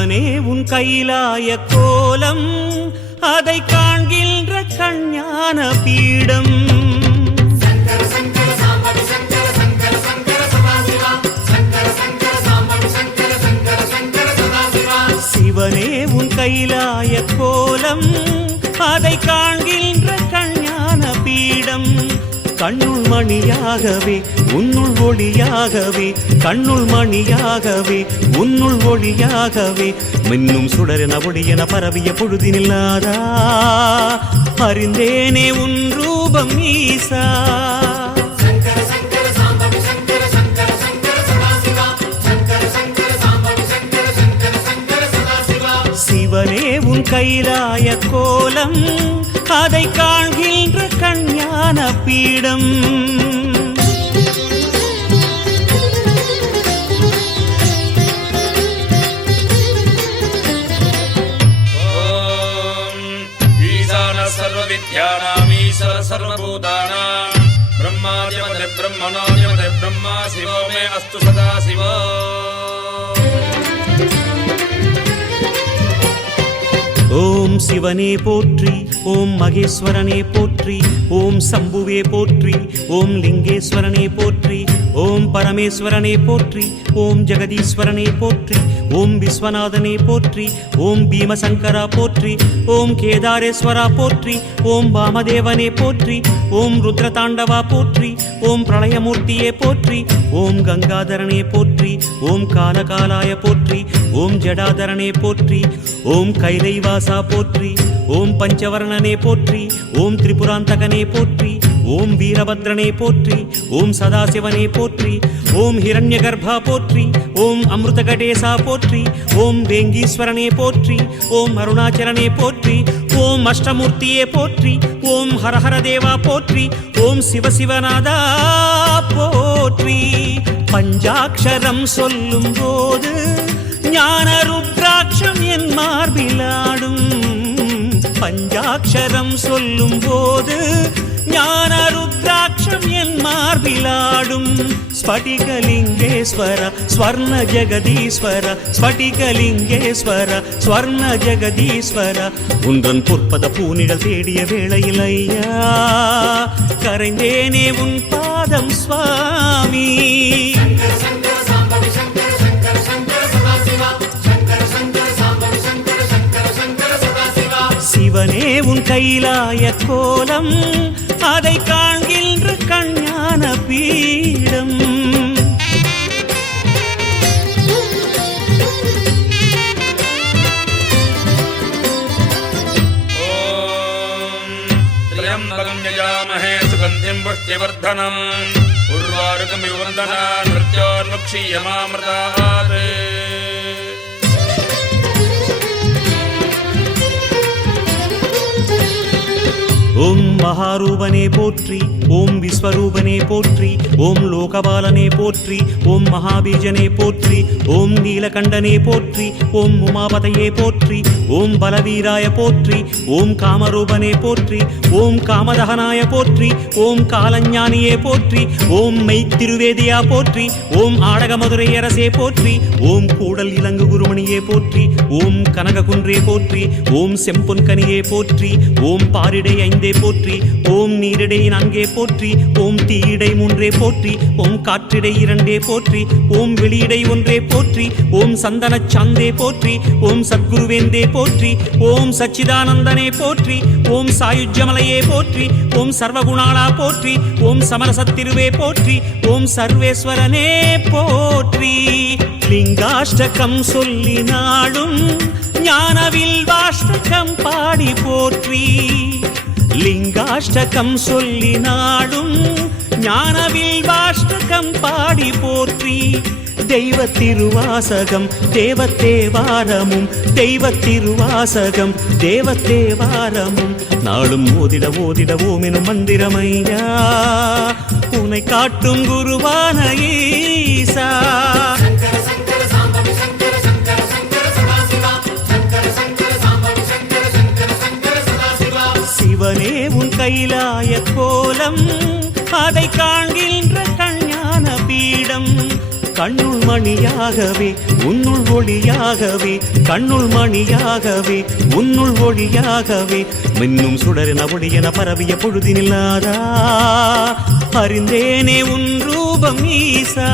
சிவனே உன் கைலாய கோலம் அதை காண்கின்ற கஞ்ஞான பீடம். சிவனே உன் கைலாய கோலம் அதை காண்கின்ற கஞ்ஞான பீடம். கண்ணுள் மணியாகவே உன்னுள் ஒளியாகவே, கண்ணுள் மணியாகவே உன்னுள் ஒளியாகவே, மின்னும் சுடரென ஒளியென பரவிய பொழுதினில்லாதா அறிந்தேனே உன் ரூபம் ஈசா. சிவனே உன் கைலாய கோலம் அதை காண்கின்ற கஞ்ஞான பீடம். सर्वविद्यानामीश्वर सर्वभूतानां ब्रह्माद्यमते ब्रह्मणोऽद्यमते ब्रह्मा शिवो मे अस्तु सदा शिवो. ஓம் சிவனே போற்றி, ஓம் மகேஸ்வரனே போற்றி, ஓம் சம்புவே போற்றி, ஓம் லிங்கேஸ்வரனே போற்றி, ஓம் பரமேஸ்வரனே போற்றி, ஓம் ஜெகதீஸ்வரனே போற்றி, ஓம் விஸ்வநாதனே போற்றி, ஓம் பீமசங்கரா போற்றி, ஓம் கேதாரேஸ்வரா போற்றி, ஓம் வாமதேவனே போற்றி, ஓம் ருத்ரதாண்டவா போற்றி, ஓம் பிரளயமூர்த்தியே போற்றி, ஓம் கங்காதரனே போற்றி, ஓம் காலகாலாய போற்றி, ஓம் ஜடாதரனே போற்றி, ஓம் கைலைவாசா போற்றி, ஓம் பஞ்சவர்ணனே போற்றி, ஓம் திரிபுராந்தகனே போற்றி, ஓம் வீரபத்ரனே போற்றி, ஓம் சதாசிவனே போற்றி, ஓம் ஹிரண்யகர்பா போற்றி, ஓம் அமிர்தகடேசா போற்றி, ஓம் வேங்கீஸ்வரனே போற்றி, ஓம் அருணாச்சலனே போற்றி, ஓம் அஷ்டமூர்த்தியே போற்றி, ஓம் ஹரஹர தேவா போற்றி, ஓம் சிவசிவநாதா போற்றி. பஞ்சாட்சரம் சொல்லும் போது ஞான ருத்ராட்சம் என் மார்பிலாடும். பஞ்சாட்சரம் சொல்லும் போது ஞான ருத்ராட்சம் என் மார்பிலாடும். ஸ்படிகலிங்கேஸ்வர ஸ்வர்ண ஜெகதீஸ்வர, ஸ்படிகலிங்கேஸ்வர ஸ்வர்ண ஜெகதீஸ்வர, உன்றன் பொற்பத பூனிடல் தேடிய வேளையில் ஐயா கரைந்தேனே உன் பாதம் சுவாமி. சிவனே உன் கைலாய கோலம் அதை காண்கின்ற கஞ்ஞான பீடம். त्र्यम्बकं यजामहे सुगन्धिं पुष्टिवर्धनम् उर्वारुकमिव वन्दनान् मृत्योर्मुक्षीयमामृतात्. ஓம் மகாரூபனே போற்றி, ஓம் விஸ்வரூபனே போற்றி, ஓம் லோகபாலனே போற்றி, ஓம் மகாபீஜனே போற்றி, ஓம் நீலகண்டனே போற்றி, ஓம் உமாபதையே போற்றி, ஓம் பலவீராய போற்றி, ஓம் காமரூபனே போற்றி, ஓம் காமதகனாய போற்றி, ஓம் காலஞானியே போற்றி, ஓம் மெய்த்திருவேதியா போற்றி, ஓம் ஆடகமதுரை அரசே போற்றி, ஓம் கூடல் இலங்கு குருமணியே போற்றி, ஓம் கனககுன்றே போற்றி, ஓம் செம்பொன்கனியே போற்றி, ஓம் பாரிடை ஐந்தே போற்றி, ஓம் நீரிடை நான்கே போற்றி, ஓம் தீயிடை மூன்றே போற்றி, ஓம் காற்றிடை இரண்டே போற்றி, ஓம் வெளியிடை ஒன்றே போற்றி, ஓம் சந்தன சாந்தே போற்றி, ஓம் சத்குருவேந்தே போற்றி, ஓம் சச்சிதானந்தனே போற்றி, ஓம் சாயுஜ்யமலையே போற்றி, ஓம் சர்வகுணாளா போற்றி, ஓம் சமரசத்திருவே போற்றி, ஓம் சர்வேஸ்வரனே போற்றி. லிங்காஷ்டகம் சொல்லி நாடும் ஞானவில் வாஷ்டகம் பாடி போற்றி. லிங்காஷ்டகம் சொல்லி நாடும் ஞானவில் வாஷ்டகம் பாடி போற்றி. தெய்வ திருவாசகம் தேவத்தேவாரமும், தெய்வ திருவாசகம் தேவத்தேவாரமும் நாளும் ஓதிட ஓதிட ஓமெனும் மந்திரமையா உனை காட்டும் குருவான ஈசா. சிவனே உன் கைலாய கோலம் அதை காண்கின்ற கஞ்ஞான பீடம். கண்ணுள் மணியாகவே உன்னுள் ஒளியாகவே கண்ணுள் மணியாகவே உன்னுள் ஒளியாகவே மின்னும் சுடரென ஒளியென பரவிய பொழுதினில்லாதா அறிந்தேனே உன் ரூபம் ஈசா.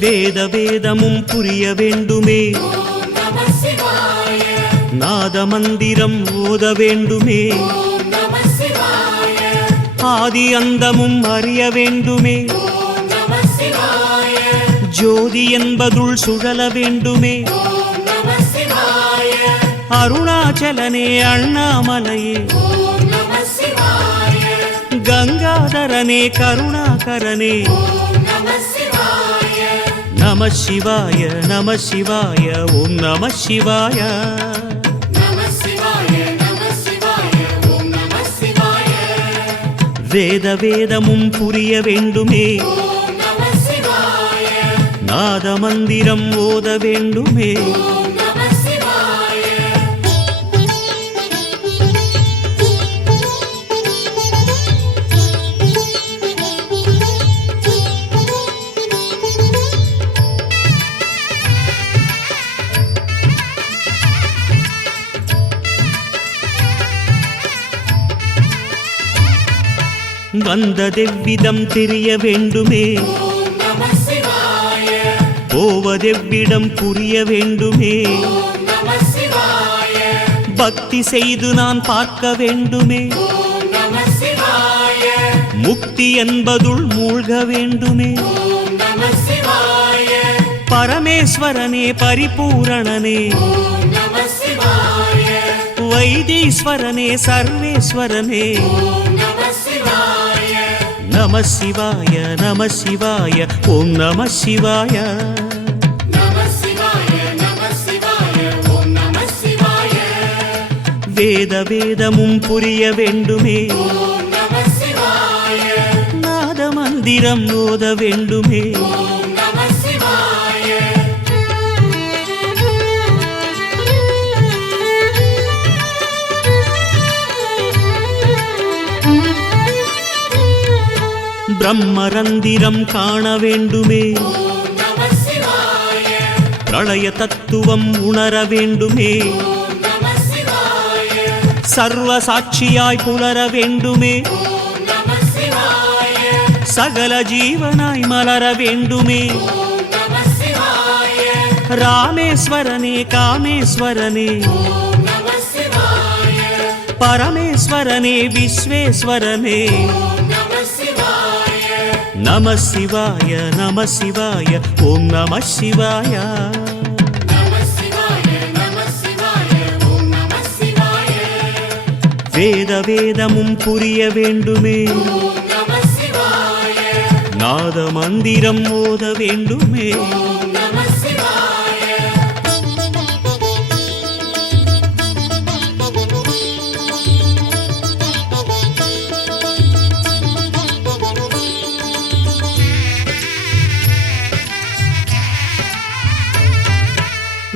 வேத வேதமும் புரிய வேண்டுமே நாத மந்திரம் ஓத வேண்டுமே ஆதி அந்தமும் அறிய வேண்டுமே ஜோதி என்பதுள் சுழல வேண்டுமே அருணாச்சலனே அண்ணாமலையே கங்காதரனே கருணாகரனே நம சிவாய நம சிவாய ஓம் நம சிவாய. வேத வேதமும் புரிய வேண்டுமே நாத மந்திரம் ஓத வேண்டுமே வந்ததெவ்விதம் தெரிய வேண்டுமே போவதெவ்விடம் புரிய வேண்டுமே பக்தி செய்து நான் பார்க்க வேண்டுமே முக்தி என்பதுள் மூழ்க வேண்டுமே பரமேஸ்வரனே பரிபூரணனே வைத்தீஸ்வரனே சர்வேஸ்வரனே நம சிவாய நம சிவாய ஓம் நம சிவாய. வேத வேதமும் புரிய வேண்டுமே நாத மந்திரம் ஓத வேண்டுமே பிரம்மரந்திரம் காண வேண்டுமே பிரளய தத்துவம் உணர வேண்டுமே சர்வ சாட்சியாய் புலர வேண்டுமே சகல ஜீவனாய் மலர வேண்டுமே ராமேஸ்வரனே காமேஸ்வரனே பரமேஸ்வரனே விஸ்வேஸ்வரனே நம சிவாய நம சிவாய ஓம் நம சிவாய. வேத வேதமும் புரிய வேண்டுமே நாத மந்திரம் ஓத வேண்டுமே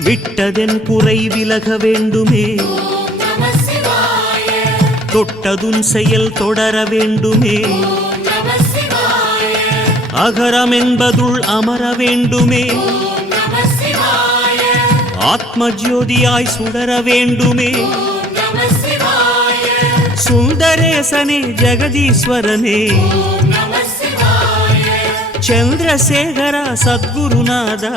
விட்டதென் குறை விலக வேண்டுமே தொட்டதுன் செயல் தொடர வேண்டுமே அகரம் என்பதுள் அமர வேண்டுமே, ஆத்ம ஜோதியாய் சுடர வேண்டுமே. சுந்தரேசனே ஜெகதீஸ்வரனே, சந்திரசேகர சத்குருநாதா,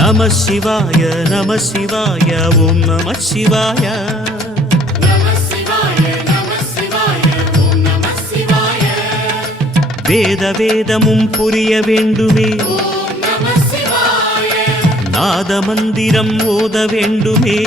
நம சிவாய நம சிவாய ஓம் நம சிவாய. வேத வேதமும் புரிய வேண்டுமே, நாத மந்திரம் ஓத வேண்டுமே.